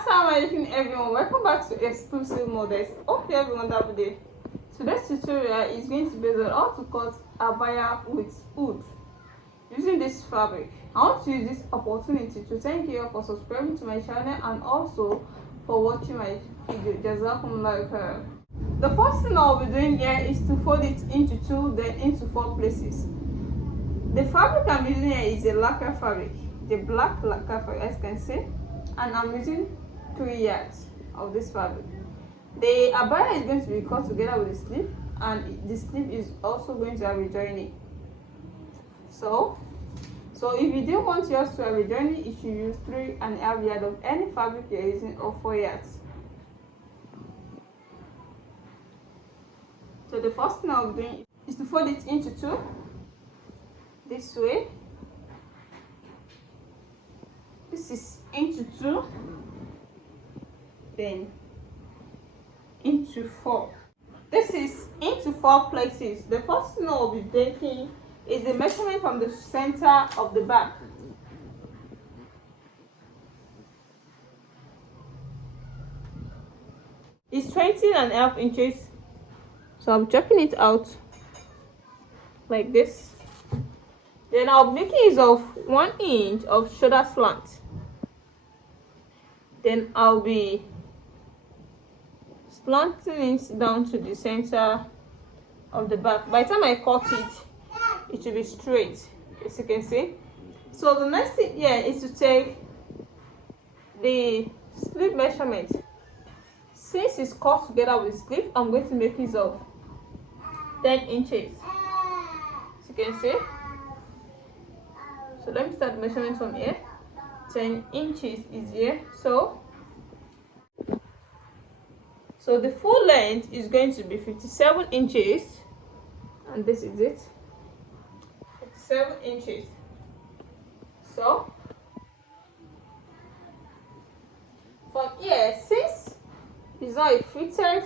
Assalamu alaikum everyone, welcome back to Exclusive Models. Hope you have a wonderful day. Today's tutorial is going to be on how to cut abaya with hood using this fabric. I want to use this opportunity to thank you all for subscribing to my channel and also for watching my video. Jazakumullah khairan. The first thing I'll be doing here is to fold it into two, then into 4 places. The fabric I'm using here is a lacquer fabric, the black lacquer fabric, as you can see, and I'm using 3 yards of this fabric. The abaya is going to be cut together with the sleeve, and the sleeve is also going to have a joining. So if you don't want yours to have a joining, you should use 3.5 yards of any fabric you're using, or 4 yards. So the first thing I'll be doing is to fold it into 2 this way. This is into 2, then into 4. This is into 4 places. The first thing I'll be taking is the measurement from the center of the back. It's 20.5 inches. So I'm checking it out like this. Then I'll be making use of 1 inch of shoulder slant. Then I'll be slanting it down to the center of the back. By the time I cut it, it will be straight, as you can see. So the next thing here is to take the sleeve measurement. Since it's cut together with the sleeve, I'm going to make use of 10 inches, as you can see. So let me start the measurement from here. 10 inches is here. So the full length is going to be 57 inches, and this is it, 57 inches. So from here, since it's not a fitted,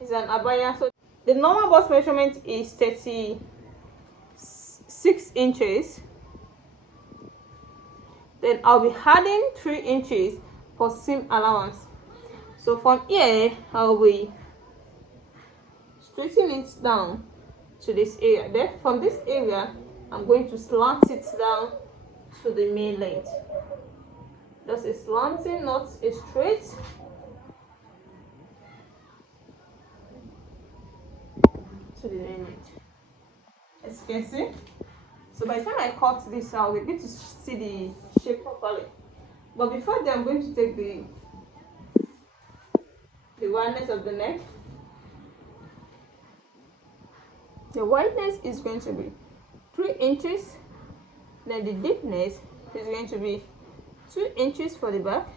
it's an abaya, so the normal bust measurement is 36 inches. Then I'll be adding 3 inches for seam allowance. So from here, I'll be straightening it down to this area. Then from this area, I'm going to slant it down to the main length. Just a slanting, not a straight. To the main length, as you can see. So by the time I cut this out, we're going to see the shape properly. But before that, I'm going to take the wideness of the neck. The wideness is going to be 3 inches. Then the deepness is going to be 2 inches for the back,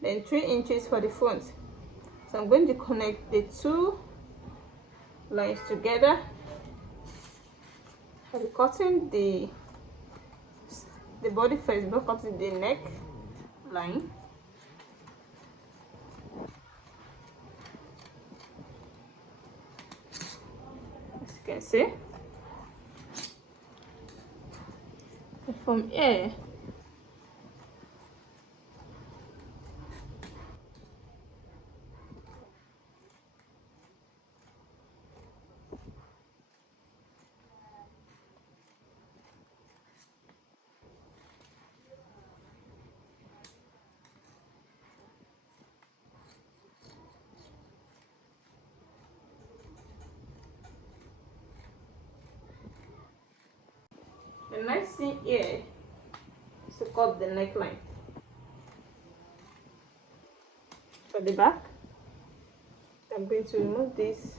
then 3 inches for the front. So I'm going to connect the 2 lines together. I'll be cutting the body first, but cutting the neck line. As you can see, from here, the next thing here is to cut the neckline for the back. I'm going to remove this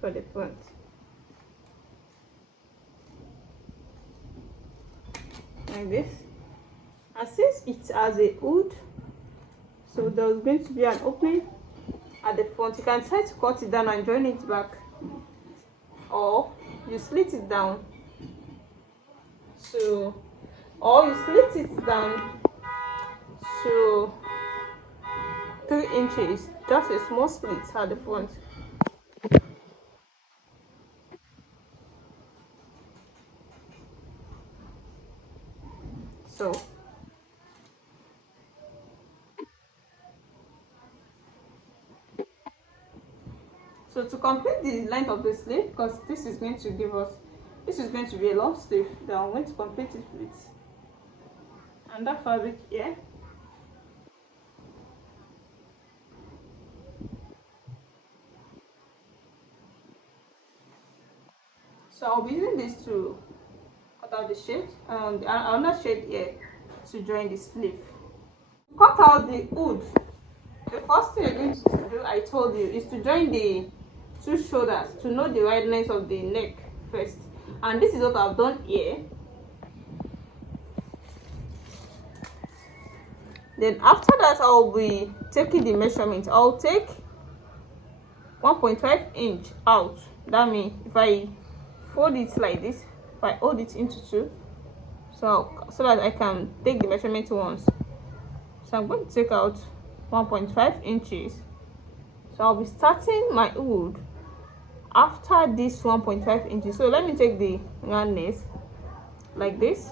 for the front. Like this. And since it has a hood, so there's going to be an opening at the front. You can try to cut it down and join it back, or you slit it down to, to 3 inches, just a small split at the front. So So to complete the length of the sleeve, because this is going to be a long sleeve, then I'm going to complete it with another fabric here. So I'll be using this to cut out the shade and another shade here to join the sleeve. To cut out the hood, the first thing you're going to do, I told you, is to join the two shoulders to know the right length of the neck first. And this is what I've done here. Then after that, I'll be taking the measurement. I'll take 1.5 inch out. That means if I fold it like this, if I hold it into two, so that I can take the measurement once. So I'm going to take out 1.5 inches. So I'll be starting my hood after this 1.5 inches. So let me take the roundness like this.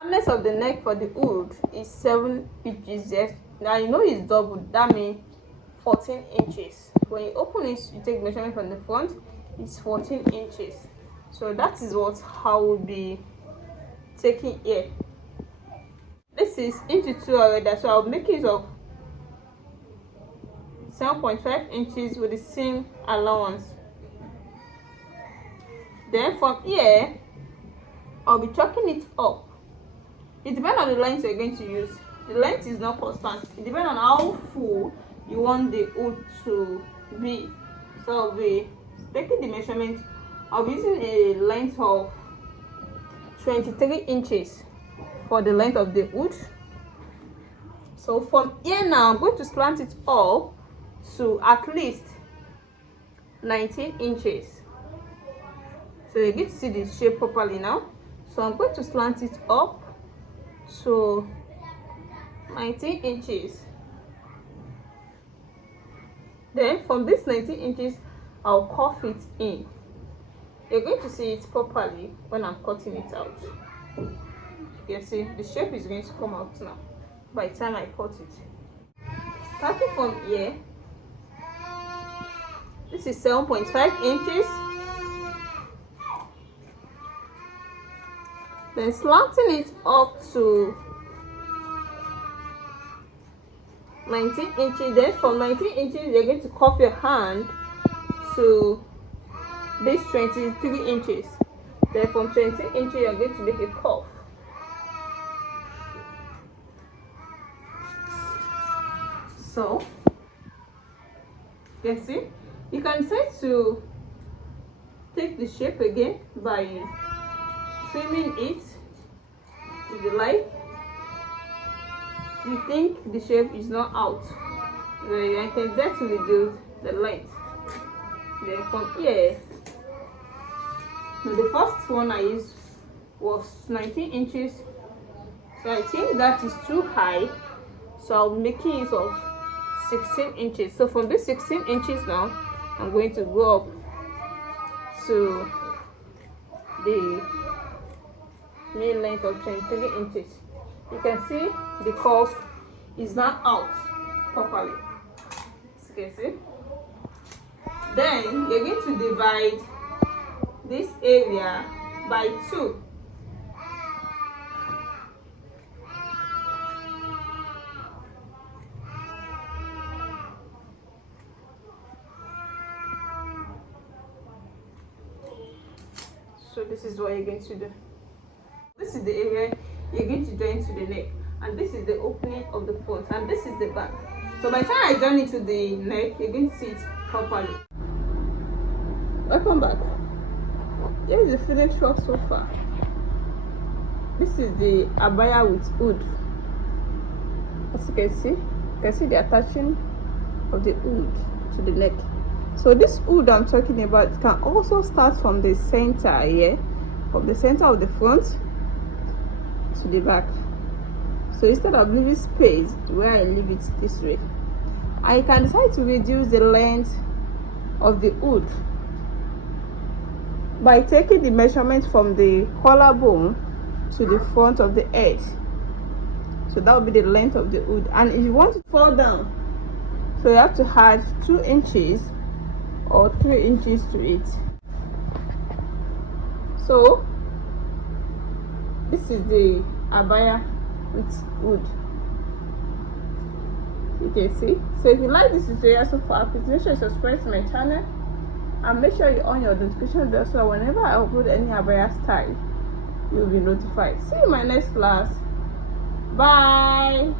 The roundness of the neck for the hood is 7 inches. Yes, now you know it's double. That means 14 inches. When you open it, you take measurement from the front, it's 14 inches. So that is what I will be taking here. This is into 2 already, so I'll make use of 7.5 inches with the same allowance. Then from here, I'll be chalking it up. It depends on the length you're going to use. The length is not constant. It depends on how full you want the hood to be. So I'll be taking the measurement. I'll be using a length of 23 inches for the length of the hood. So from here now, I'm going to slant it up to at least 19 inches. So you get to see the shape properly now. So I'm going to slant it up to 19 inches. Then from this 19 inches, I'll cuff it in. You're going to see it properly when I'm cutting it out. You can see the shape is going to come out now by the time I cut it. Starting from here, this is 7.5 inches. Then slanting it up to 19 inches. Then from 19 inches, you're going to cuff your hand to this 23 inches. Then from 20 inches, you're going to make a cuff. So you can see, you can try to take the shape again by trimming it if you like. You think the shape is not out, then I can try to reduce the length. Then from here, the first one I used was 19 inches, so I think that is too high, so I'll be making use of 16 inches. So from this 16 inches now, I'm going to go up to the main length of 23 inches. You can see the curve is not out properly. As you can see. Then you're going to divide this area by 2. So this is what you're going to do. This is the area you're going to join to the neck, and this is the opening of the front, and this is the back. So by the time I join it to the neck, you're going to see it properly. Welcome back. Here is the finished work so far. This is the abaya with hood. As you can see the attaching of the hood to the neck. So this hood I'm talking about can also start from the center here, from the center of the front to the back. So instead of leaving space where I leave it this way, I can decide to reduce the length of the hood by taking the measurement from the collarbone to the front of the head. So that will be the length of the hood. And if you want to fall down, so you have to add 2 inches or 3 inches to it. So this is the abaya with hood. You can see. So if you like this tutorial so far, please make sure you subscribe to my channel and make sure you on your notification bell so that whenever I upload any abaya style, you'll be notified. See you in my next class. Bye.